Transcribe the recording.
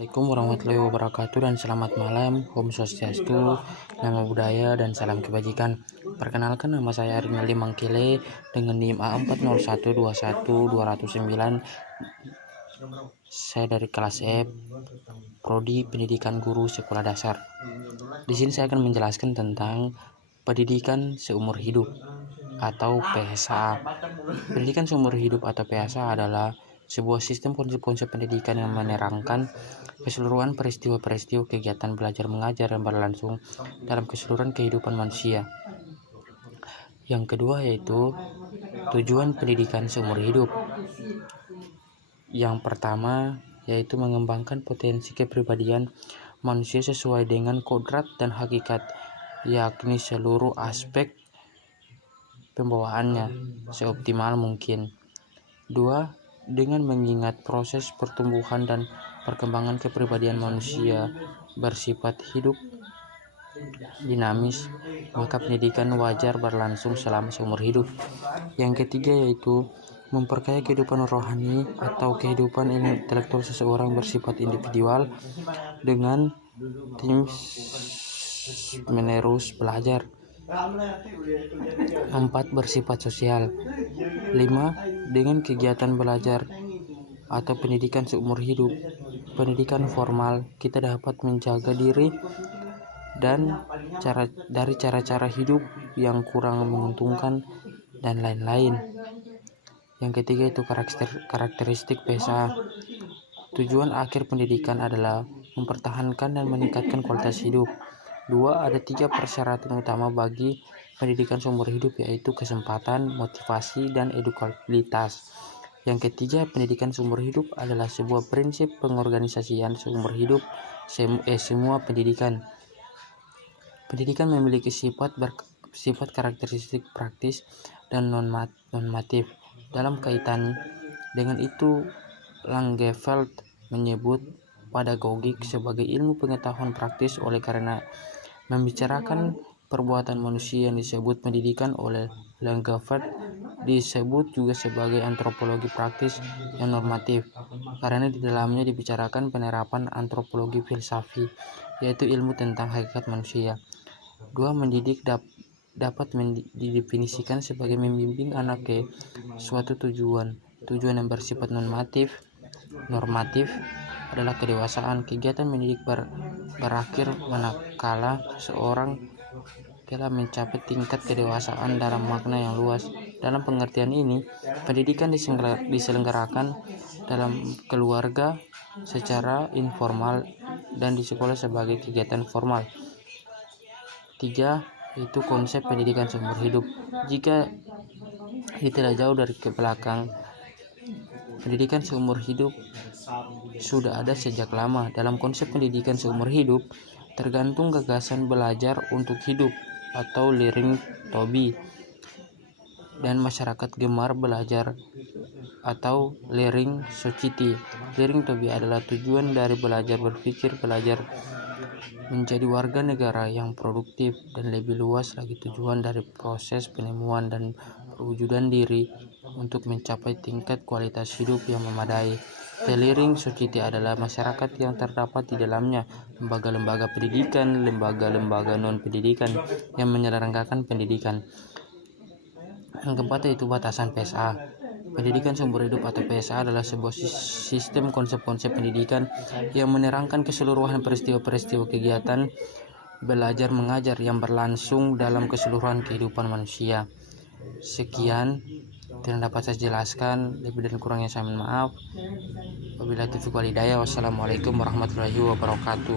Assalamualaikum warahmatullahi wabarakatuh dan selamat malam. Om Swastiastu, Namo Buddhaya dan salam kebajikan. Perkenalkan, nama saya Rinaldi Mangkile dengan NIM A40121209. Saya dari kelas E, Prodi Pendidikan Guru Sekolah Dasar. Di sini saya akan menjelaskan tentang pendidikan seumur hidup atau PSA. Pendidikan seumur hidup atau PSA adalah sebuah sistem konsep-konsep pendidikan yang menerangkan keseluruhan peristiwa-peristiwa kegiatan belajar mengajar yang berlangsung dalam keseluruhan kehidupan manusia. Yang kedua yaitu tujuan pendidikan seumur hidup. Yang pertama yaitu mengembangkan potensi kepribadian manusia sesuai dengan kodrat dan hakikat, yakni seluruh aspek pembawaannya seoptimal mungkin. 2. Dengan mengingat proses pertumbuhan dan perkembangan kepribadian manusia bersifat hidup dinamis, maka pendidikan wajar berlangsung selama seumur hidup. Yang ketiga yaitu memperkaya kehidupan rohani atau kehidupan intelektual seseorang bersifat individual dengan tim menerus belajar. 4. Bersifat sosial. 5. Dengan kegiatan belajar atau pendidikan seumur hidup, pendidikan formal, kita dapat menjaga diri dan dari cara-cara hidup yang kurang menguntungkan dan lain-lain. Yang ketiga itu karakteristik PSA. Tujuan akhir pendidikan adalah mempertahankan dan meningkatkan kualitas hidup. 2. Ada 3 persyaratan utama bagi pendidikan seumur hidup, yaitu kesempatan, motivasi, dan edukabilitas. Yang ketiga, pendidikan seumur hidup adalah sebuah prinsip pengorganisasian seumur hidup semua pendidikan. Pendidikan memiliki sifat karakteristik praktis dan normatif. Dalam kaitan dengan itu, Langeveld menyebut pedagogik sebagai ilmu pengetahuan praktis. Oleh karena membicarakan perbuatan manusia yang disebut pendidikan oleh Langeveld disebut juga sebagai antropologi praktis yang normatif, karena di dalamnya dibicarakan penerapan antropologi filsafi, yaitu ilmu tentang hakikat manusia. 2. Mendidik dapat didefinisikan sebagai membimbing anak ke suatu tujuan yang bersifat normatif adalah kedewasaan. Kegiatan mendidik berakhir manakala seorang telah mencapai tingkat kedewasaan dalam makna yang luas. Dalam pengertian ini, pendidikan diselenggarakan dalam keluarga secara informal dan di sekolah sebagai kegiatan formal. 3. Itu konsep pendidikan seumur hidup. Jika tidak jauh dari ke belakang, pendidikan seumur hidup sudah ada sejak lama. Dalam konsep pendidikan seumur hidup tergantung gagasan belajar untuk hidup atau learning to be, dan masyarakat gemar belajar atau learning society. Learning to be adalah tujuan dari belajar berpikir, belajar menjadi warga negara yang produktif, dan lebih luas lagi tujuan dari proses penemuan dan perwujudan diri untuk mencapai tingkat kualitas hidup yang memadai. The Learning Society adalah masyarakat yang terdapat di dalamnya lembaga-lembaga pendidikan, lembaga-lembaga non-pendidikan yang menyelenggarakan pendidikan. Yang keempat yaitu batasan PSA. Pendidikan seumur hidup atau PSA adalah sebuah sistem konsep-konsep pendidikan yang menerangkan keseluruhan peristiwa-peristiwa kegiatan belajar mengajar yang berlangsung dalam keseluruhan kehidupan manusia. Sekian, tidak dapat saya jelaskan, lebih dan kurangnya saya mohon maaf. Wabillahi taufiq wal hidayah. Wassalamualaikum warahmatullahi wabarakatuh.